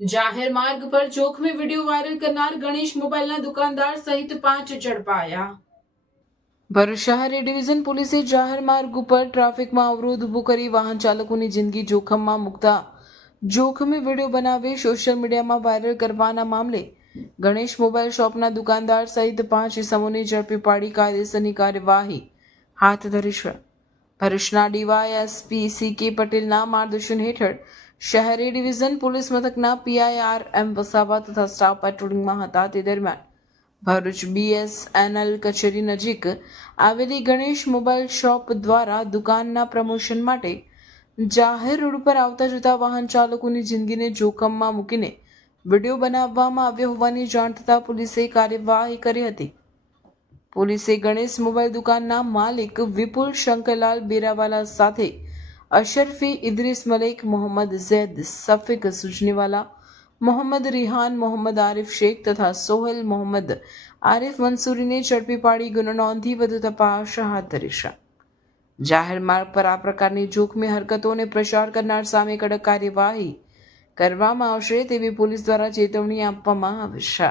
જાહેર માર્ગ પર જોખમી વીડિયો વાયરલ કરનાર ગણેશ મોબાઈલના દુકાનદાર સહિત પાંચ ઝડપાયા. ભરૂચ શહેર ડિવિઝન પોલીસે જાહેર માર્ગ ઉપર ટ્રાફિકમાં અવરોધ ઊભો કરી વાહન ચાલકોની જિંદગી જોખમમાં મૂકતા જોખમી વીડિયો બનાવી સોશિયલ મીડિયામાં વાયરલ કરવાના મામલે ગણેશ મોબાઈલ શોપના દુકાનદાર સહિત પાંચ ઇસમોને ઝડપી પાડી કાયદેસરની કાર્યવાહી હાથ ધરી છે. ભરૂચના ડીવાયએસપી સી કે પટેલના માર્ગદર્શન હેઠળ શહેરી ડિવિઝન પોલીસ મથકના પીઆઈઆર એમ વસાવા તથા સ્ટાફ પેટ્રોલિંગમાં હતા તે દરમિયાન ભરૂચ બીએસએનએલ કચેરી નજીક આવેલી ગણેશ મોબાઈલ શોપ દ્વારા દુકાનના પ્રમોશન માટે જાહેર રોડ પર આવતા જતા વાહન ચાલકોની જિંદગીને જોખમમાં મૂકીને વીડિયો બનાવવામાં આવ્યો હોવાની જાણ થતાં પોલીસે કાર્યવાહી કરી હતી. પોલીસે ગણેશ મોબાઈલ દુકાનના માલિક વિપુલ શંકરલાલ બેરાવાલા સાથે અશરફી ઇદ્રીસ મલેક, મોહમ્મદ ઝૈદ, સફીક સુજનીવાલા, મોહમ્મદ રિહાન, મોહમ્મદ આરિફ શેખ તથા સોહેલ મોહમ્મદ આરિફ મંસૂરીને ઝડપી પાડી ગુનો નોંધી વધુ તપાસ હાથ ધરી છે. જાહેર માર્ગ પર આ પ્રકારની જોખમી હરકતોને પ્રચાર કરનાર સામે કડક કાર્યવાહી કરવામાં આવશે તેવી પોલીસ દ્વારા ચેતવણી આપવામાં આવી છે.